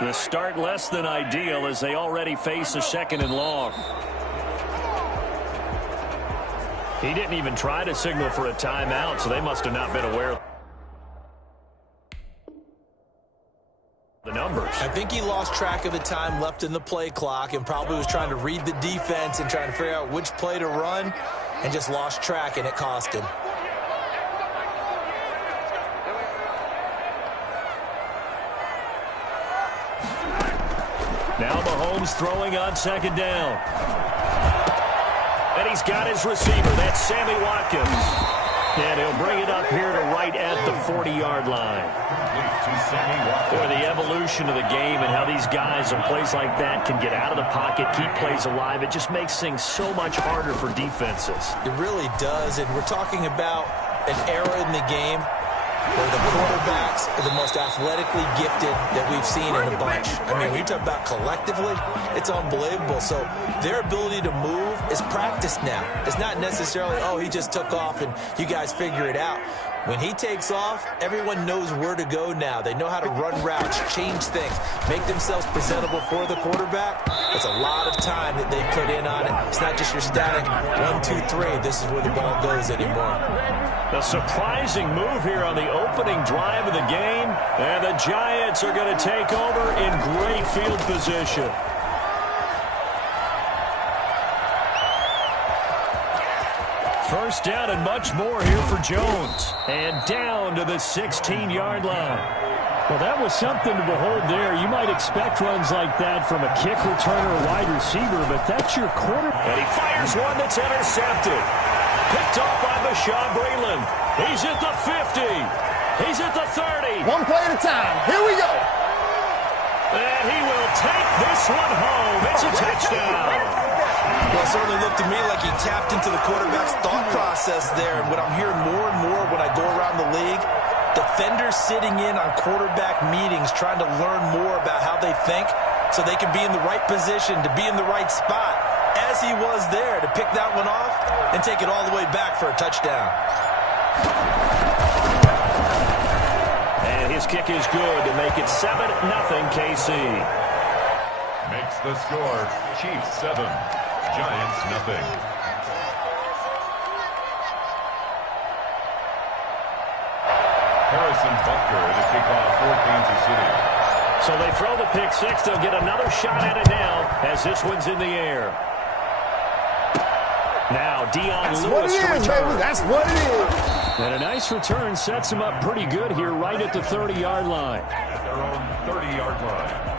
The start less than ideal as they already face a 2nd and long. He didn't even try to signal for a timeout, so they must have not been aware of the numbers. I think he lost track of the time left in the play clock and probably was trying to read the defense and trying to figure out which play to run and just lost track, and it cost him. Now Mahomes throwing on 2nd down. And he's got his receiver. That's Sammy Watkins. And he'll bring it up here to right at the 40-yard line. Boy, the evolution of the game and how these guys on plays like that can get out of the pocket, keep plays alive, it just makes things so much harder for defenses. It really does, and we're talking about an era in the game where the quarterbacks are the most athletically gifted that we've seen in a bunch. I mean, when you talk about collectively, it's unbelievable. So their ability to move is practiced now. It's not necessarily, oh, he just took off and you guys figure it out. When he takes off, everyone knows where to go now. They know how to run routes, change things, make themselves presentable for the quarterback. It's a lot of time that they put in on it. It's not just your static 1, 2, 3. This is where the ball goes anymore. A surprising move here on the opening drive of the game, and the Giants are going to take over in great field position. First down and much more here for Jones. And down to the 16-yard line. Well, that was something to behold there. You might expect runs like that from a kick returner or wide receiver, but that's your quarterback. And he fires one that's intercepted. Picked off by Bashaud Breeland. He's at the 50. He's at the 30. One play at a time. Here we go. And he will take this one home. It's a touchdown. Well, it certainly looked to me like he tapped into the quarterback's thought process there. And what I'm hearing more and more when I go around the league, defenders sitting in on quarterback meetings trying to learn more about how they think so they can be in the right position, to be in the right spot, as he was there, to pick that one off and take it all the way back for a touchdown. And his kick is good to make it 7-0 KC. Makes the score Chiefs 7, Giants 0. Harrison Butker the kickoff for Kansas City. So they throw the pick six. They'll get another shot at it now as this one's in the air. Now Dion Lewis to return. That's what it is. And a nice return sets him up pretty good here right at the 30-yard line. At their own 30-yard line.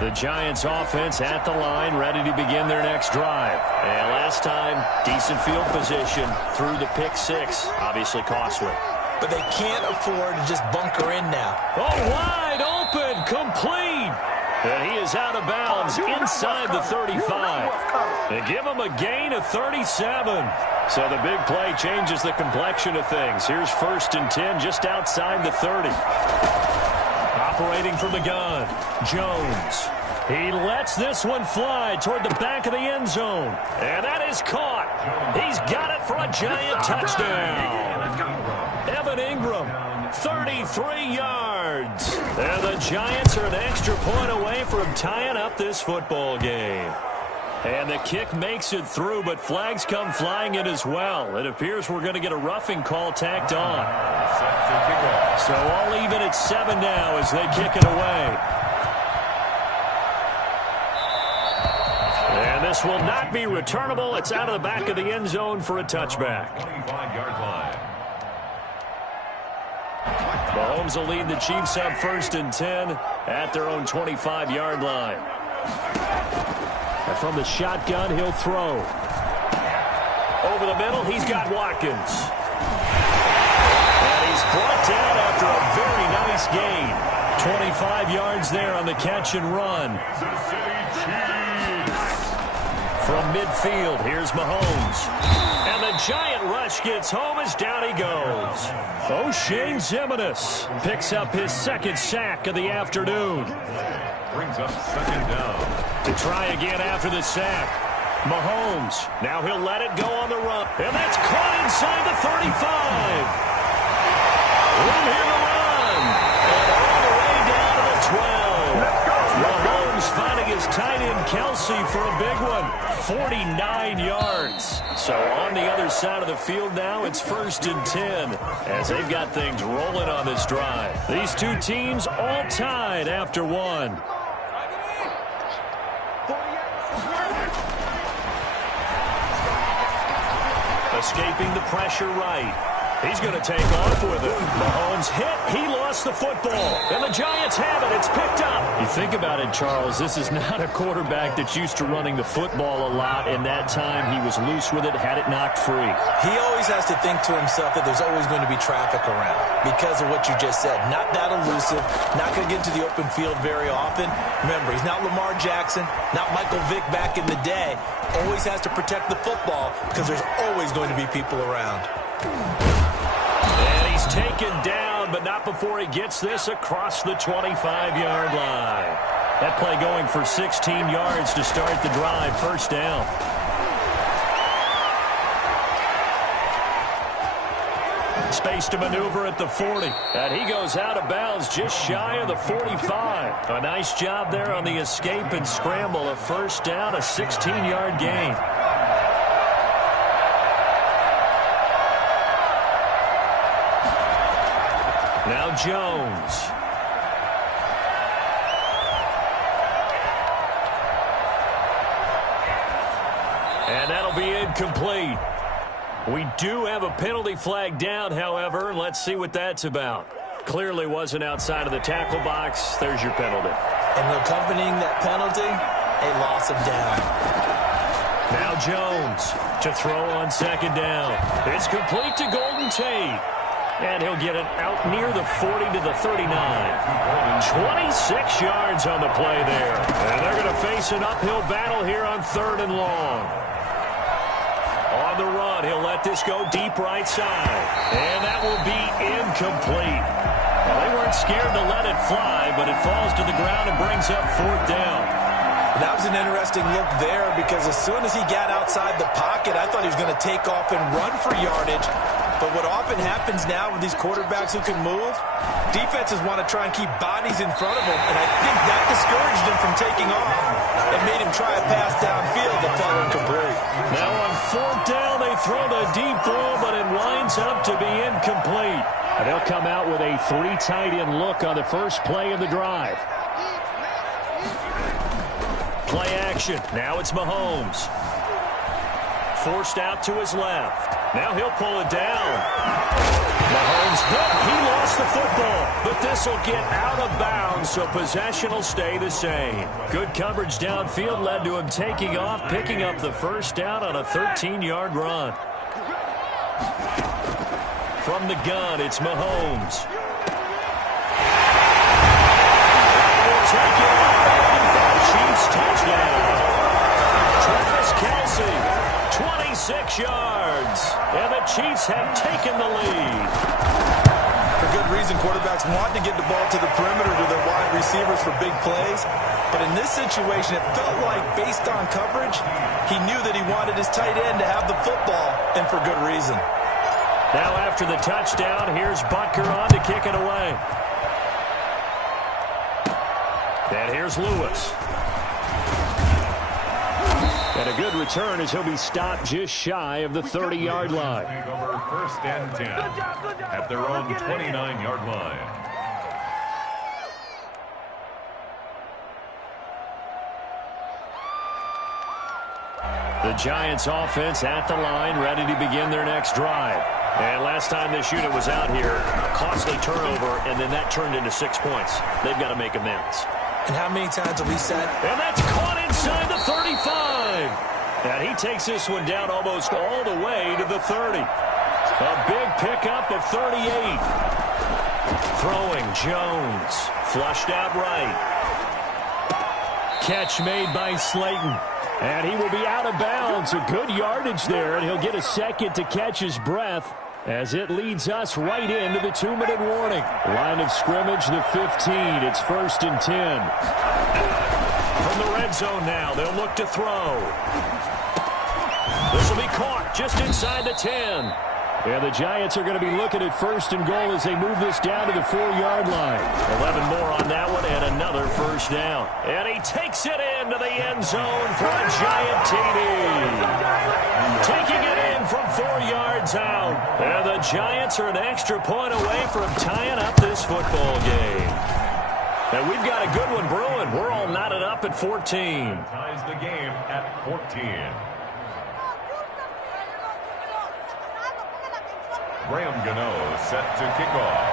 The Giants offense at the line, ready to begin their next drive. And last time, decent field position through the pick six. Obviously costly. But they can't afford to just bunker in now. Oh, wide open, complete. And he is out of bounds inside the 35. They give him a gain of 37. So the big play changes the complexion of things. Here's 1st and 10 just outside the 30. Operating from the gun, Jones. He lets this one fly toward the back of the end zone. And that is caught. He's got it for a Giant touchdown. Evan Ingram, 33 yards. And the Giants are an extra point away from tying up this football game. And the kick makes it through, but flags come flying in as well. It appears we're going to get a roughing call tacked on. So all even at 7 now as they kick it away. And this will not be returnable. It's out of the back of the end zone for a touchback. 25-yard line. Mahomes will lead the Chiefs up 1st and 10 at their own 25-yard line. And from the shotgun, he'll throw. Over the middle, he's got Watkins. And he's brought down after a very nice gain. 25 yards there on the catch and run. From midfield, here's Mahomes. And the giant rush gets home as down he goes. O'Shane Ximines picks up his 2nd sack of the afternoon. Brings up 2nd down. To try again after the sack. Mahomes. Now he'll let it go on the run. And that's caught inside the 35. Room here to run. And all the way down to the 12. Kelsey for a big one. 49 yards. So on the other side of the field now, it's 1st and 10 as they've got things rolling on this drive. These two teams all tied after one. Escaping the pressure right. He's going to take off with it. Mahomes hit. He lost the football. And the Giants have it. It's picked up. You think about it, Charles. This is not a quarterback that's used to running the football a lot. And that time he was loose with it, had it knocked free. He always has to think to himself that there's always going to be traffic around because of what you just said. Not that elusive. Not going to get into the open field very often. Remember, he's not Lamar Jackson, not Michael Vick back in the day. Always has to protect the football because there's always going to be people around. And he's taken down, but not before he gets this across the 25-yard line. That play going for 16 yards to start the drive. 1st down. Space to maneuver at the 40. And he goes out of bounds just shy of the 45. A nice job there on the escape and scramble. A 1st down, a 16-yard gain. Now Jones. And that'll be incomplete. We do have a penalty flag down, however. Let's see what that's about. Clearly wasn't outside of the tackle box. There's your penalty. And accompanying that penalty, a loss of down. Now Jones to throw on 2nd down. It's complete to Golden Tate. And he'll get it out near the 40 to the 39. 26 yards on the play there. And they're going to face an uphill battle here on 3rd and long. On the run, he'll let this go deep right side. And that will be incomplete. Well, they weren't scared to let it fly, but it falls to the ground and brings up 4th down. That was an interesting look there because as soon as he got outside the pocket, I thought he was going to take off and run for yardage. But what often happens now with these quarterbacks who can move, defenses want to try and keep bodies in front of them, and I think that discouraged him from taking off and made him try a pass downfield that fell incomplete. Now on 4th down, they throw the deep ball, but it winds up to be incomplete. And they'll come out with a 3 tight end look on the first play of the drive. Play action. Now it's Mahomes. Forced out to his left. Now he'll pull it down. Mahomes hit. He lost the football, but this will get out of bounds, so possession will stay the same. Good coverage downfield led to him taking off, picking up the 1st down on a 13-yard run. From the gun, it's Mahomes. We'll take it out. Chiefs touchdown. Travis Kelsey, 26 yards. And the Chiefs have taken the lead. For good reason, quarterbacks want to get the ball to the perimeter to their wide receivers for big plays. But in this situation, it felt like, based on coverage, he knew that he wanted his tight end to have the football, and for good reason. Now after the touchdown, here's Butker on to kick it away. And here's Lewis. And a good return as he'll be stopped just shy of the 30-yard line. Over 1st and 10 at their own 29-yard line. The Giants offense at the line, ready to begin their next drive. And last time this unit was out here, a costly turnover, and then that turned into 6 points. They've got to make amends. And how many times have we said? And that's caught inside the 35. And he takes this one down almost all the way to the 30. A big pickup of 38. Throwing Jones. Flushed out right. Catch made by Slayton. And he will be out of bounds. A good yardage there, and he'll get a second to catch his breath as it leads us right into the 2-minute warning. Line of scrimmage, the 15. It's 1st and 10. From the red zone now, they'll look to throw. This will be caught just inside the 10. And the Giants are going to be looking at first and goal as they move this down to the 4-yard line. 11 more on that one and another first down. And he takes it into the end zone for a Giant TD. Taking it in from 4 yards out. And the Giants are an extra point away from tying up this football game. And we've got a good one brewing. We're all knotted up at 14. Ties the game at 14. Graham Gano set to kick off.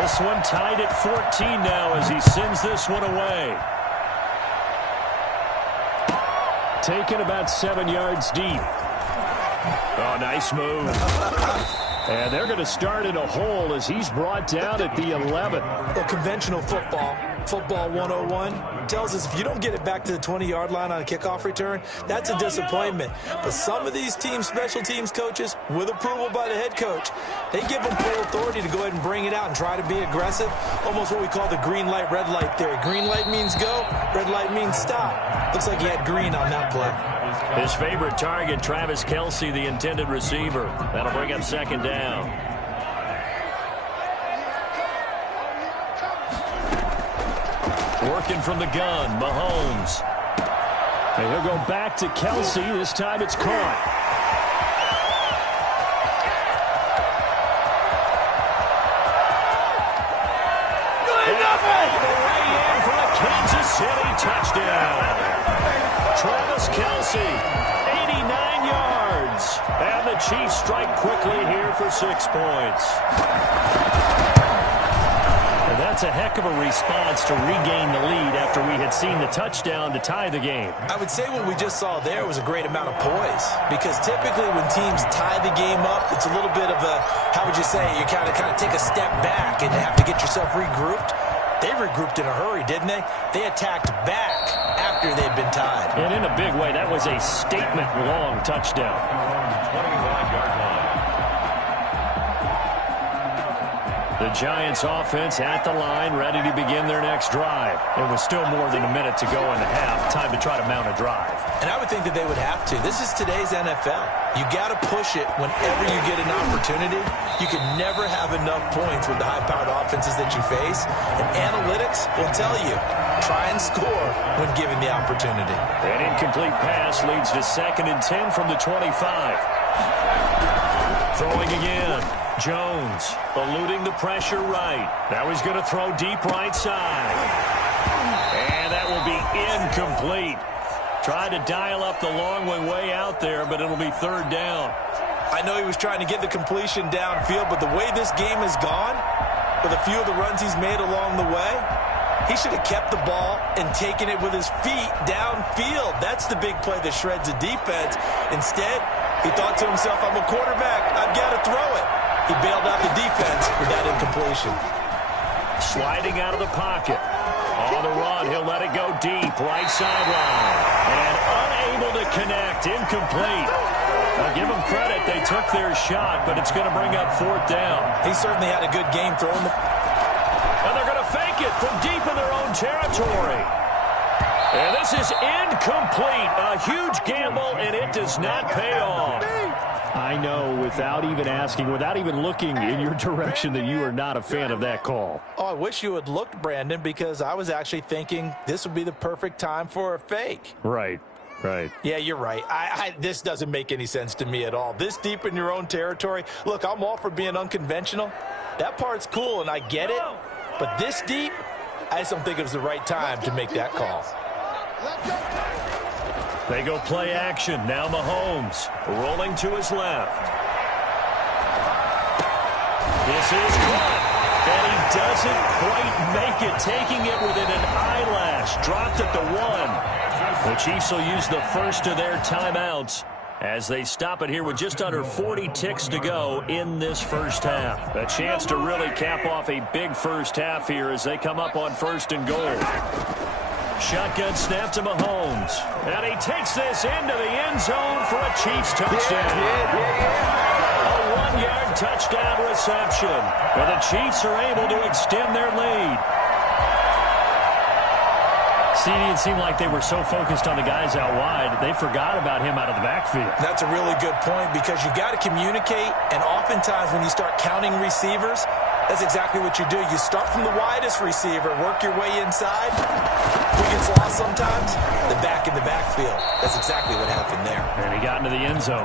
This one tied at 14 now as he sends this one away. Taken about 7 yards deep. Oh, nice move. And they're going to start in a hole as he's brought down at the 11. Well, conventional football 101, tells us if you don't get it back to the 20-yard line on a kickoff return, that's a disappointment. But some of these teams, special teams coaches, with approval by the head coach, they give them full authority to go ahead and bring it out and try to be aggressive. Almost what we call the green light, red light theory. Green light means go, red light means stop. Looks like he had green on that play. His favorite target, Travis Kelce, the intended receiver. That'll bring up second down. Working from the gun, Mahomes. And he'll go back to Kelce. This time it's caught. Way in for a Kansas City touchdown. Travis Kelce, 89 yards. And the Chiefs strike quickly here for 6 points. And that's a heck of a response to regain the lead after we had seen the touchdown to tie the game. I would say what we just saw there was a great amount of poise, because typically when teams tie the game up, it's a little bit of a, how would you say, you kind of take a step back and have to get yourself regrouped. They regrouped in a hurry, didn't they? They attacked back after they'd been tied. And in a big way, that was a statement-long touchdown. 25-yard line. The Giants offense at the line, ready to begin their next drive. It was still more than a minute to go in the half. Time to try to mount a drive. And I would think that they would have to. This is today's NFL. You got to push it whenever you get an opportunity. You can never have enough points with the high-powered offenses that you face. And analytics will tell you, try and score when given the opportunity. An incomplete pass leads to 2nd and 10 from the 25. Throwing again. Jones eluding the pressure right. Now he's going to throw deep right side. And that will be incomplete. Tried to dial up the long way out there, but it'll be 3rd down. I know he was trying to get the completion downfield, but the way this game has gone, with a few of the runs he's made along the way, he should have kept the ball and taken it with his feet downfield. That's the big play that shreds a defense. Instead, he thought to himself, I'm a quarterback. I've got to throw it. He bailed out the defense with that incompletion. Sliding out of the pocket. On the run, he'll let it go deep, right sideline. And unable to connect, incomplete. I'll give them credit, they took their shot, but it's going to bring up 4th down. He certainly had a good game throwing the... And they're going to fake it from deep in their own territory. And this is incomplete. A huge gamble, and it does not pay off. I know, without even asking, without even looking in your direction, that you are not a fan of that call. Oh, I wish you had looked, Brandon, because I was actually thinking this would be the perfect time for a fake. Right. Yeah, you're right. This doesn't make any sense to me at all. This deep in your own territory. Look, I'm all for being unconventional. That part's cool, and I get it. But this deep, I just don't think it was the right time to make that call. They go play action. Now Mahomes rolling to his left. This is caught. And he doesn't quite make it, taking it within an eyelash. Dropped at the 1. The Chiefs will use the first of their timeouts as they stop it here with just under 40 ticks to go in this first half. A chance to really cap off a big first half here as they come up on 1st and goal. Shotgun snap to Mahomes. And he takes this into the end zone for a Chiefs touchdown. A 1-yard touchdown reception. And the Chiefs are able to extend their lead. It seemed like they were so focused on the guys out wide, they forgot about him out of the backfield. That's a really good point because you got to communicate, and oftentimes when you start counting receivers, that's exactly what you do. You start from the widest receiver, work your way inside. Who gets lost sometimes? The back in the backfield. That's exactly what happened there. And he got into the end zone.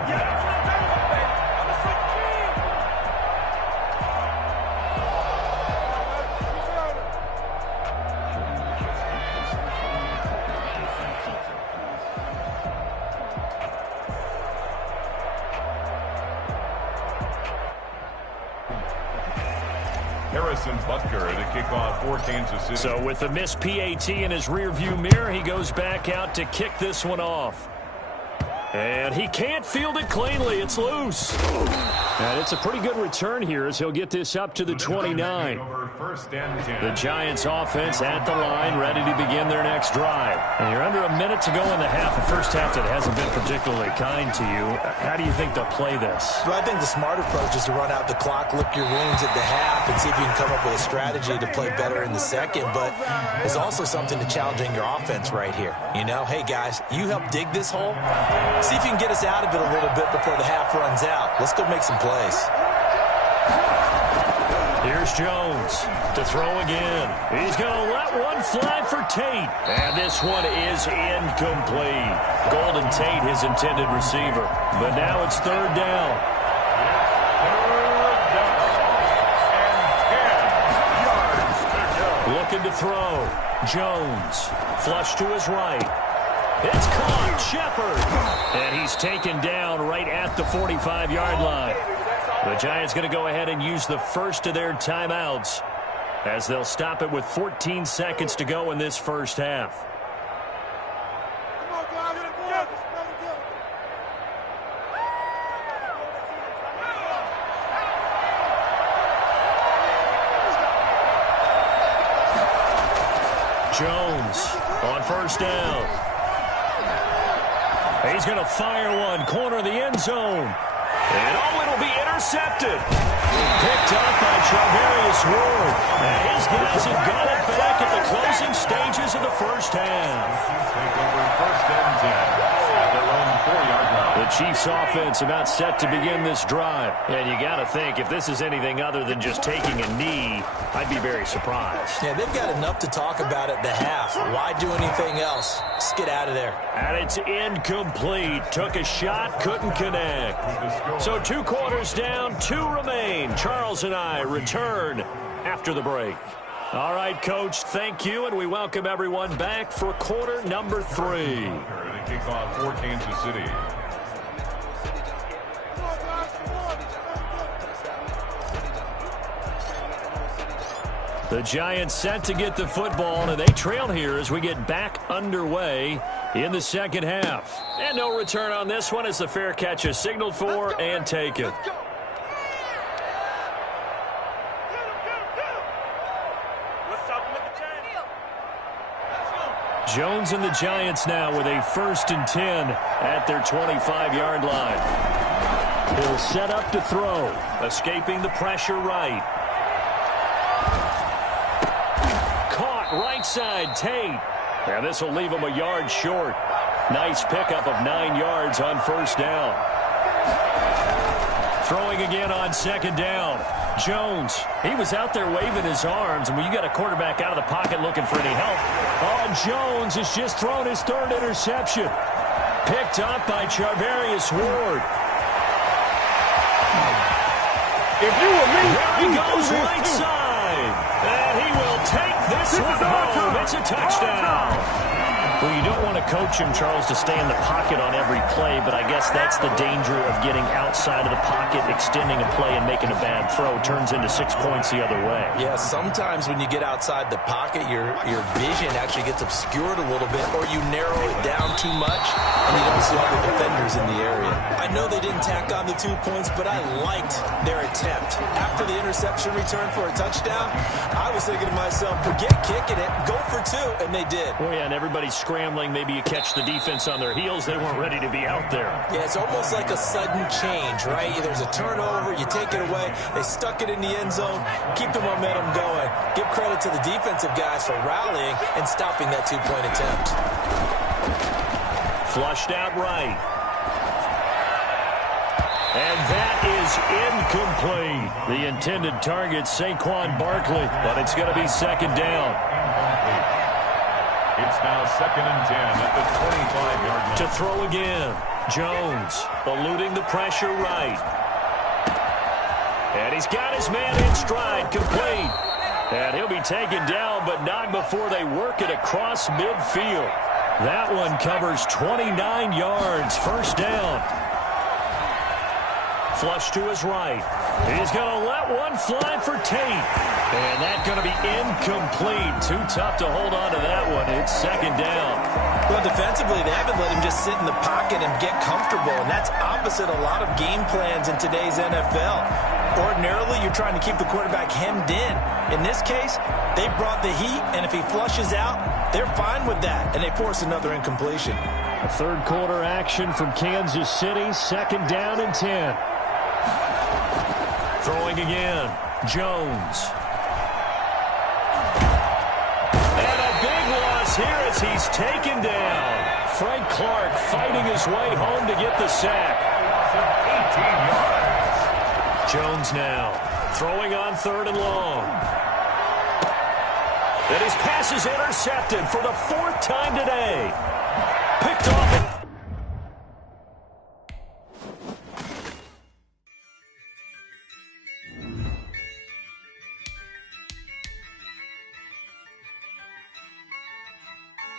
Butker to kick off for Kansas City. So with the missed PAT in his rearview mirror, he goes back out to kick this one off. And he can't field it cleanly. It's loose. And it's a pretty good return here as he'll get this up to the 29. The Giants offense at the line, ready to begin their next drive. And you're under a minute to go in the half, a first half that hasn't been particularly kind to you. How do you think they'll play this? Well, I think the smart approach is to run out the clock, lick your wounds at the half, and see if you can come up with a strategy to play better in the second. But there's also something to challenging your offense right here. You know, hey, guys, you help dig this hole. See if you can get us out of it a little bit before the half runs out. Let's go make some plays. Here's Jones to throw again. He's going to let one fly for Tate. And this one is incomplete. Golden Tate, his intended receiver. But now it's third down. Looking to throw. Jones. Flush to his right. It's caught. Shepard. And he's taken down right at the 45-yard line. The Giants going to go ahead and use the first of their timeouts as they'll stop it with 14 seconds to go in this first half. Jones on first down. He's going to fire one, corner of the end zone. And it'll be intercepted. Picked up by Charvarius Ward. And his guys have got it back at the closing stages of the first half. Take over first and 10 at their own 4-yard line. The Chiefs offense about set to begin this drive. And you got to think, if this is anything other than just taking a knee, I'd be very surprised. Yeah, they've got enough to talk about at the half. Why do anything else? Just get out of there. And it's incomplete. Took a shot, couldn't connect. So 2 quarters down, 2 remain. Charles and I return after the break. All right, Coach, thank you, and we welcome everyone back for quarter number 3. To kick off for Kansas City. The Giants set to get the football, and they trail here as we get back underway in the second half. And no return on this one as the fair catch is signaled for and taken. Jones and the Giants now with a 1st and 10 at their 25-yard line. He'll set up to throw, escaping the pressure right. Right side, Tate. And this will leave him a yard short. Nice pickup of 9 yards on first down. Throwing again on second down. Jones, he was out there waving his arms, and when you got a quarterback out of the pocket looking for any help, Jones has just thrown his 3rd interception. Picked up by Charvarius Ward. If you were me, there he goes right side. And he will take this one home. It's a touchdown. Well, you don't want to coach him, Charles, to stay in the pocket on every play, but I guess that's the danger of getting outside of the pocket, extending a play and making a bad throw. Turns into 6 points the other way. Yeah, sometimes when you get outside the pocket, your vision actually gets obscured a little bit, or you narrow it down too much, and you don't see all the defenders in the area. I know they didn't tack on the 2 points, but I liked their attempt. After the interception return for a touchdown, I was thinking to myself, forget kicking it, go for 2, and they did. Oh, yeah, and everybody's scrambling. Maybe you catch the defense on their heels. They weren't ready to be out there. Yeah, it's almost like a sudden change, right? There's a turnover, you take it away, they stuck it in the end zone, keep the momentum going. Give credit to the defensive guys for rallying and stopping that 2-point attempt. Flushed out right. And that is incomplete. The intended target, Saquon Barkley, but it's going to be second down. It's now 2nd and 10 at the 25-yard line. To throw again, Jones eluding the pressure right. And he's got his man in stride, complete. And he'll be taken down, but not before they work it across midfield. That one covers 29 yards, first down. Flush to his right. He's going to let one fly for Tate. And that's going to be incomplete. Too tough to hold on to that one. It's second down. Well, defensively, they haven't let him just sit in the pocket and get comfortable, and that's opposite a lot of game plans in today's NFL. Ordinarily, you're trying to keep the quarterback hemmed in. In this case, they brought the heat, and if he flushes out, they're fine with that, and they force another incompletion. A third quarter action from Kansas City, second down and 10. Throwing again, Jones. And a big loss here as he's taken down. Frank Clark fighting his way home to get the sack. 18 yards. Jones now throwing on 3rd and long. And his pass is intercepted for the 4th time today. Picked off